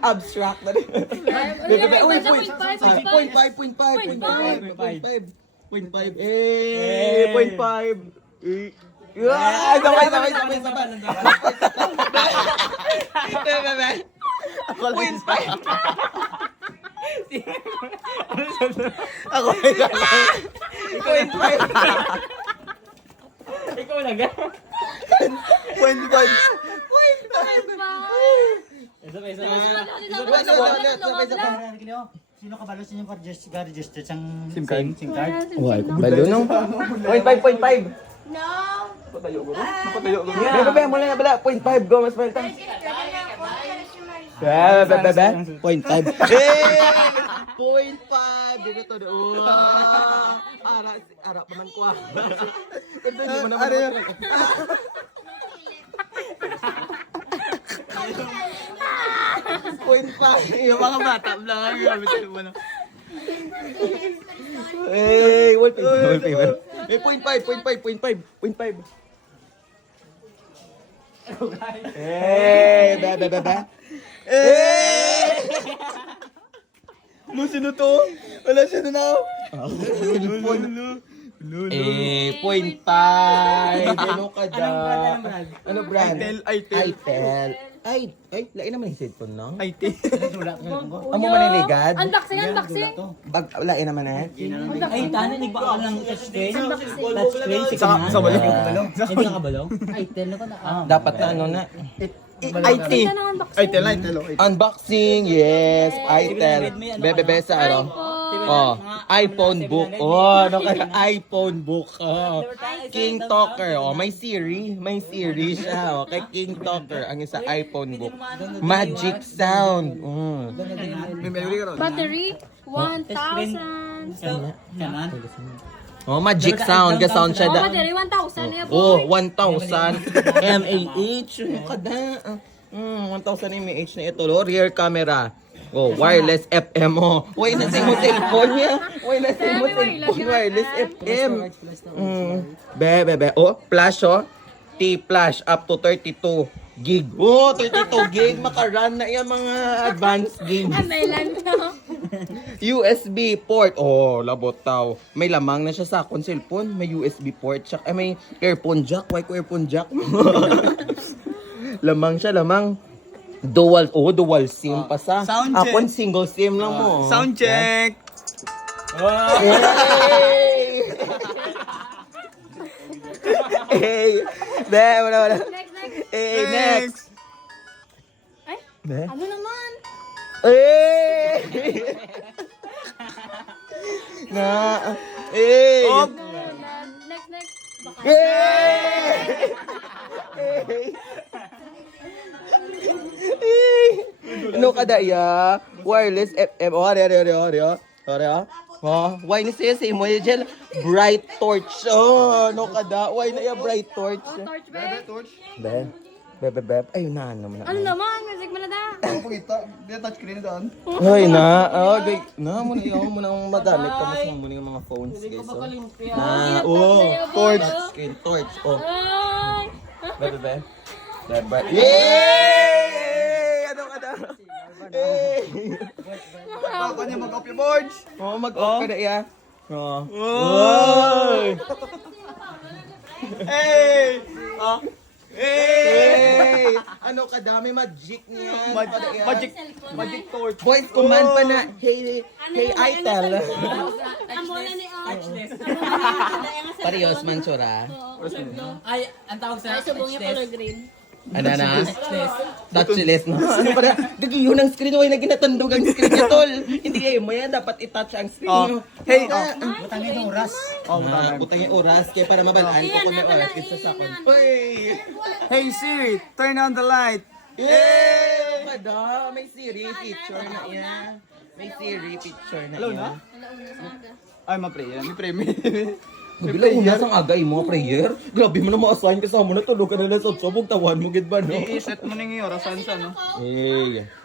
Abstract na rin. Uy, point 5. Point 5. Yeah, sabay. Point 5. Ako ay point 5. Ikaw na ga. Point 5. Sino ka balo sa inyong register sang SIM card? SIM card? Why? Balo nung. Point 5. No. Napatayo ko. Bebe, mula na bala. Point 5. Go, mas malta. Bebe. Point 5. Point 5. Dito to. Ara pa man ko. Ito hindi mo naman. Point 5. Yung mga bata lang. Wallpaper. Point 5. Bebe. Sino to? Wala sino na. Point 5. Ano ka dyan? Ano brand? Itel. Ay, lain naman yung cellphone, no? IT. Amo maniligad? Unboxing. Lain naman eh. Ay, tana, nagbaka lang touchscreen. Touchscreen, sige na. Sa balong. Hindi ka kabalo? Ay, telo ko na. Dapat na ano na. IT. Unboxing. Unboxing, yes. Itel. Bebe sa ano? Oh, iPhone book. Oh, ano kaya? iPhone book. Oh. King Talker. Oh, may Siri siya. Oh, kay King Talker. Ang isa iPhone book. Magic Sound. Battery, 1,000. Kanan. Oh, Magic Sound. Ga-sound siya da. Battery, 1,000. Oh, 1,000 mAh. Kada. 1,000 mAh na ito. Oh, rear camera. Oh, wireless FM mo. Uy, nasa mo cellphone niya. Wireless FM. Bebe. Oh, flash oh. T-flash up to 32 gig. Oh, 32 gig. Makarun na yan mga advanced games. May lang to. USB port. Oh, labot tao. May lamang na siya sa akong cellphone. May USB port. Tsaka may earphone jack. Why ko earphone jack? Lamang siya, lamang. Dual SIM pa sa. Sound check. Akong single SIM lang mo. Sound check. Hey. Wala. Next. Hey, next. Ay, Be. ano naman? Hey. Na. Hey. Next. Baka. Hey. Ano kada ya? Wireless FM. Oh, ari. Oh, why ni siya mo gel bright torch. Oh, ano kada? Why na ya bright torch? Torch, be. Bebe. Ay, na naman. Ano naman? Music mo na da. Ay na. Oh, mo na iyo mo nang madamit ka mas mo yung mga phones, guys. Torch. Skin torch. Oh. Ay. Bebe. Yay! Ano kada? Hey! Baka niya mag-off yung boards. Oh, mag-off ka na iya. Oh. Hey! Hey! Ano kadami magic niya. Magic torch. Voice command pa na. Hey, Itel. Amola ni Parehas Mansura. Ay, ang tawag sa Subong niya color green. Ano na? Touchless no? Ano para? Dagi yun ang screen. Huwag na ginatandog ang screen niya, tol. Hindi kayo mo yan. Dapat i-touch ang screen nyo. Hey, butangin ng oras. Butang yung oras. Kaya para mabalaan ko kung may oras. It's a second. Uy! Hey Siri, turn on the light. Yay! Kada, may Siri feature na yan. May Siri feature na yan. Ay, ma-pray. May pray. Bila una sang agay mo prayer. Grabe mo na ma-assign ka sa mo na tulog ka na lang sa subog tawan mo gid ba no? I-set mo ning orasan sa no. Eh.